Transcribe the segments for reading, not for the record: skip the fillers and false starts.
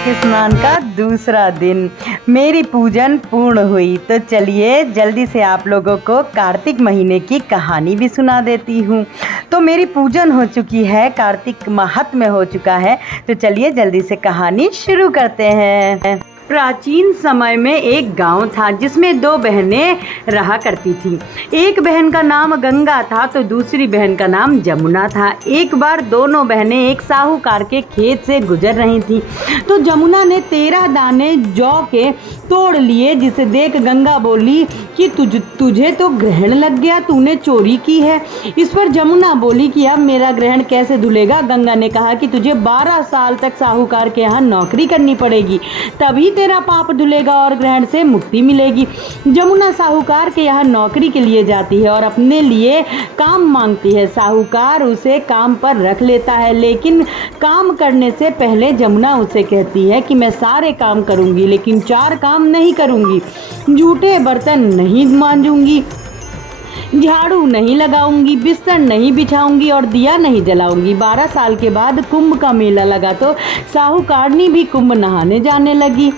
कार्तिक स्नान का दूसरा दिन मेरी पूजन पूर्ण हुई। तो चलिए जल्दी से आप लोगों को कार्तिक महीने की कहानी भी सुना देती हूँ। तो मेरी पूजन हो चुकी है, कार्तिक महात्म्य हो चुका है। तो चलिए जल्दी से कहानी शुरू करते हैं। प्राचीन समय में एक गांव था जिसमें दो बहनें रहा करती थी। एक बहन का नाम गंगा था तो दूसरी बहन का नाम जमुना था। एक बार दोनों बहनें एक साहूकार के खेत से गुजर रही थीं तो जमुना ने 13 दाने जौ के तोड़ लिए, जिसे देख गंगा बोली कि तुझे तो ग्रहण लग गया, तूने चोरी की है। इस पर जमुना बोली कि अब मेरा ग्रहण कैसे धुलेगा। गंगा ने कहा कि तुझे 12 साल तक साहूकार के यहाँ नौकरी करनी पड़ेगी, तभी तेरा पाप धुलेगा और ग्रहण से मुक्ति मिलेगी। जमुना साहूकार के यहाँ नौकरी के लिए जाती है और अपने लिए काम मांगती है। साहूकार उसे काम पर रख लेता है, लेकिन काम करने से पहले जमुना उसे कहती है कि मैं सारे काम करूंगी लेकिन 4 काम नहीं करूंगी। झूठे बर्तन नहीं मांजूंगी, झाड़ू नहीं लगाऊंगी, बिस्तर नहीं बिछाऊंगी और दिया नहीं जलाऊंगी। 12 साल के बाद कुंभ का मेला लगा तो साहूकारनी भी कुंभ नहाने जाने लगी।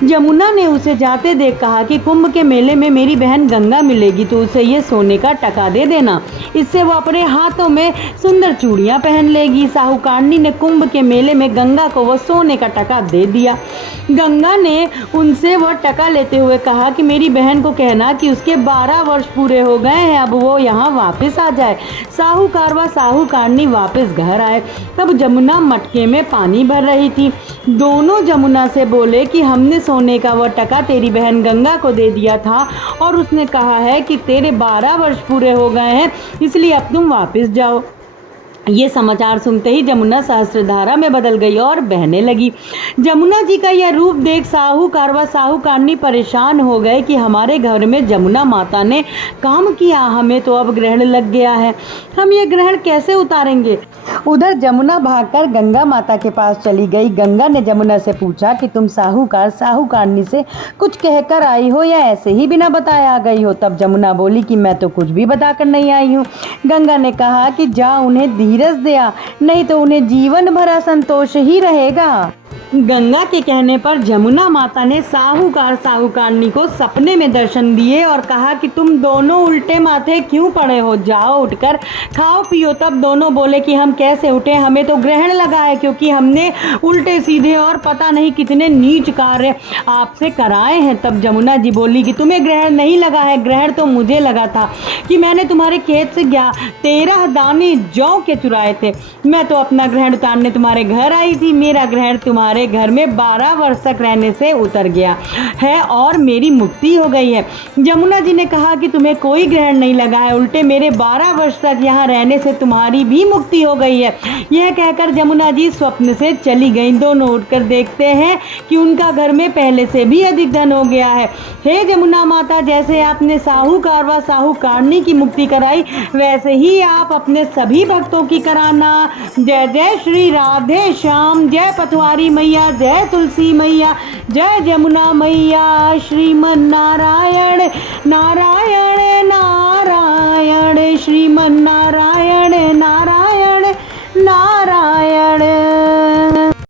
जमुना ने उसे जाते देख कहा कि कुंभ के मेले में मेरी बहन गंगा मिलेगी तो उसे ये सोने का टका दे देना, इससे वो अपने हाथों में सुंदर चूड़ियां पहन लेगी। साहूकारनी ने कुंभ के मेले में गंगा को वो सोने का टका दे दिया। गंगा ने उनसे वह टका लेते हुए कहा कि मेरी बहन को कहना कि उसके 12 वर्ष पूरे हो गए हैं, अब वो यहाँ वापस आ जाए। साहूकार व साहूकारनी वापस घर आए। तब जमुना मटके में पानी भर रही थी। दोनों जमुना से बोले कि हमने सोने का वह टका तेरी बहन गंगा को दे दिया था और उसने कहा है कि तेरे 12 वर्ष पूरे हो गए हैं, इसलिए अब तुम वापस जाओ। ये समाचार सुनते ही जमुना सहस्त्रधारा में बदल गई और बहने लगी। जमुना जी का यह रूप देख साहूकार व साहूकारनी परेशान हो गए कि हमारे घर में जमुना माता ने काम किया, हमें तो अब ग्रहण लग गया है, हम ये ग्रहण कैसे उतारेंगे। उधर जमुना भागकर गंगा माता के पास चली गई। गंगा ने जमुना से पूछा कि तुम साहूकार साहूकारनी से कुछ कहकर आई हो या ऐसे ही बिना बताए आ गई हो। तब जमुना बोली कि मैं तो कुछ भी बताकर नहीं आई हूँ। गंगा ने कहा कि जा उन्हें धीरज दिया, नहीं तो उन्हें जीवन भर असंतोष ही रहेगा। गंगा के कहने पर जमुना माता ने साहूकार साहूकारनी को सपने में दर्शन दिए और कहा कि तुम दोनों उल्टे माथे क्यों पड़े हो, जाओ उठकर खाओ पियो। तब दोनों बोले कि हम कैसे उठे, हमें तो ग्रहण लगा है क्योंकि हमने उल्टे सीधे और पता नहीं कितने नीच कार्य आपसे कराए हैं। तब जमुना जी बोली कि तुम्हें ग्रहण नहीं लगा है, ग्रहण तो मुझे लगा था कि मैंने तुम्हारे खेत से 13 दाने जौ के चुराए थे। मैं तो अपना ग्रहण उतारने तुम्हारे घर आई थी, मेरा ग्रहण तुम्हारे घर में 12 वर्ष तक रहने से उतर गया है और मेरी मुक्ति हो गई है। जमुना जी ने कहा कि तुम्हें कोई ग्रहण नहीं लगा है, उल्टे मेरे 12 वर्ष तक यहाँ रहने से तुम्हारी भी मुक्ति हो गई है। यह कहकर जमुना जी स्वप्न से चली गई। दोनों उठकर देखते हैं कि उनका घर में पहले से भी अधिक धन हो गया है। हे जमुना माता, जैसे आपने साहूकार व साहूकारनी की मुक्ति कराई वैसे ही आप अपने सभी भक्तों की कराना। जय जय श्री राधे श्याम, जय पथवारी मैया, जय तुलसी मैया, जय जमुना मैया। श्रीमन नारायण नारायण नारायण, श्रीमन नारायण